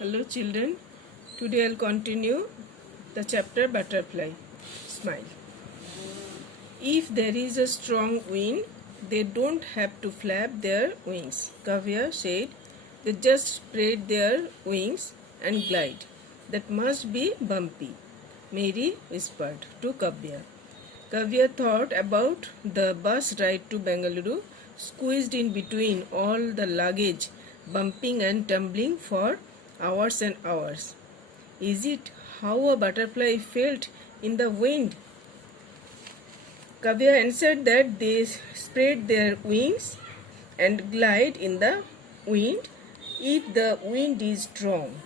Hello children, today I'll continue the chapter Butterfly. Smile. If there is a strong wind, they don't have to flap their wings. Kavya said, they just spread their wings and glide. That must be bumpy, Mary whispered to Kavya. Kavya thought about the bus ride to Bengaluru, squeezed in between all the luggage, bumping and tumbling for hours and hours. Is it how a butterfly felt in the wind? Kavya answered that they spread their wings and glide in the wind if the wind is strong.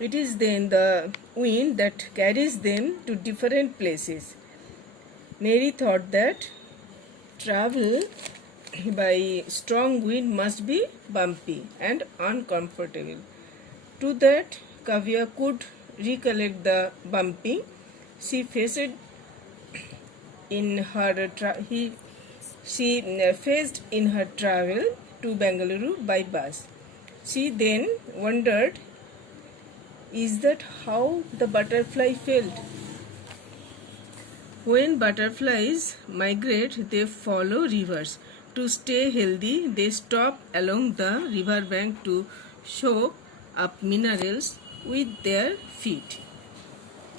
It is then the wind that carries them to different places. Mary thought that travel by strong wind must be bumpy and uncomfortable. To that, Kavya could recollect the bumping she faced in her faced in her travel to Bengaluru by bus. She then wondered, is that how the butterfly felt? When butterflies migrate, they follow rivers. To stay healthy, they stop along the river bank to soak up minerals with their feet.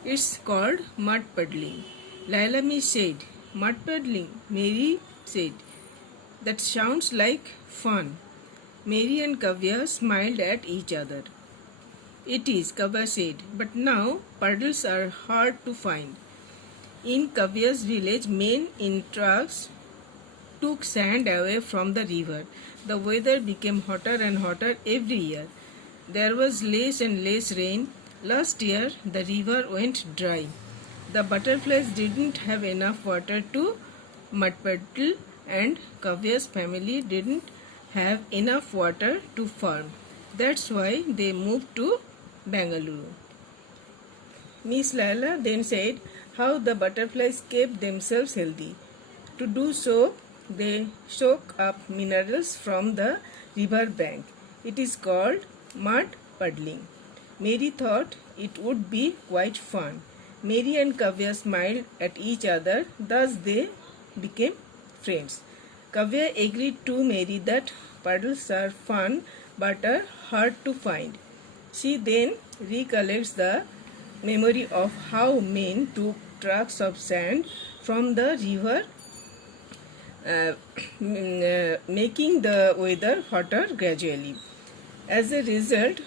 It's called mud puddling. Lailami said, mud puddling. Mary said, that sounds like fun. Mary and Kavya smiled at each other. It is, Kavya said, but now puddles are hard to find. In Kavya's village, men in trucks took sand away from the river. The weather became hotter and hotter every year. There was less and less rain. Last year, the river went dry. The butterflies didn't have enough water to mud puddle, and Kavya's family didn't have enough water to farm. That's why they moved to Bengaluru. Miss Laila then said how the butterflies kept themselves healthy. To do so, they soak up minerals from the river bank. It is called mud puddling. Mary thought it would be quite fun. Mary and Kavya smiled at each other, thus they became friends. Kavya agreed to Mary that puddles are fun but are hard to find. She then recollects the memory of how men took trucks of sand from the river, making the weather hotter gradually. As a result,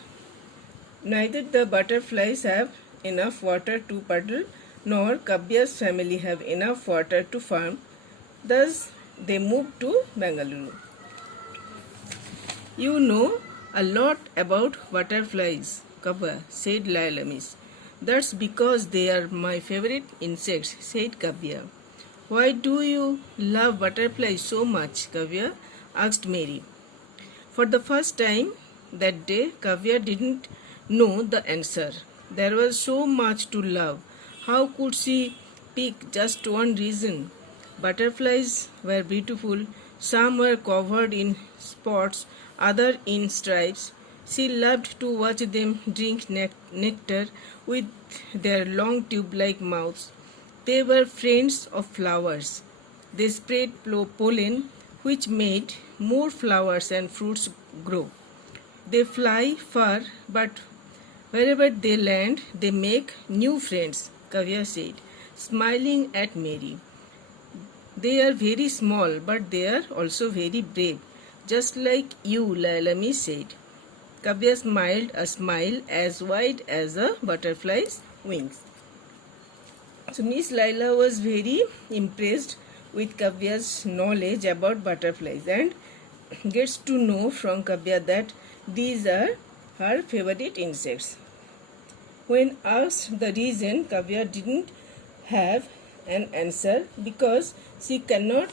neither the butterflies have enough water to puddle nor Kavya's family have enough water to farm. Thus, they moved to Bengaluru. You know a lot about butterflies, Kavya, said Laila. That's because they are my favorite insects, said Kavya. Why do you love butterflies so much, Kavya? Asked Mary. For the first time that day, Kavya didn't know the answer. There was so much to love. How could she pick just one reason? Butterflies were beautiful. Some were covered in spots, others in stripes. She loved to watch them drink nectar with their long tube-like mouths. They were friends of flowers. They spread pollen, which made more flowers and fruits grow. They fly far, but wherever they land, they make new friends, Kavya said, smiling at Mary. They are very small, but they are also very brave, just like you, Lailami said. Kavya smiled a smile as wide as a butterfly's wings. So Miss Laila was very impressed with Kavya's knowledge about butterflies and gets to know from Kavya that these are her favorite insects. When asked the reason, Kavya didn't have an answer because she cannot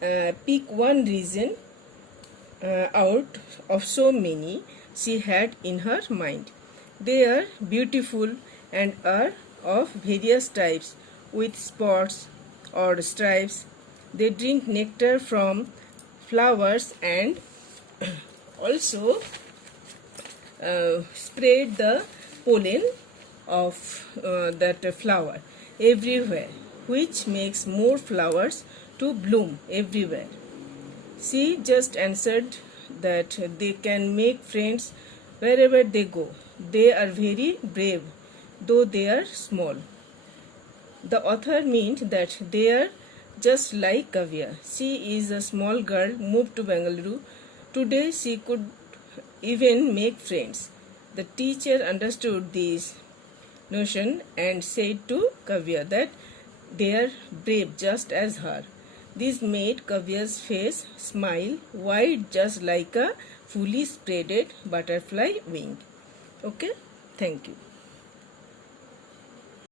pick one reason out of so many she had in her mind. They are beautiful and are of various types with spots or stripes. They drink nectar from flowers and also spread the pollen of that flower everywhere, which makes more flowers to bloom everywhere. She just answered that they can make friends wherever they go. They are very brave, though they are small. The author meant that they are just like Kavya. She is a small girl moved to Bengaluru. Today she could even make friends. The teacher understood this notion and said to Kavya that they are brave just as her. This made Kavya's face smile wide just like a fully spreaded butterfly wing. Okay, thank you.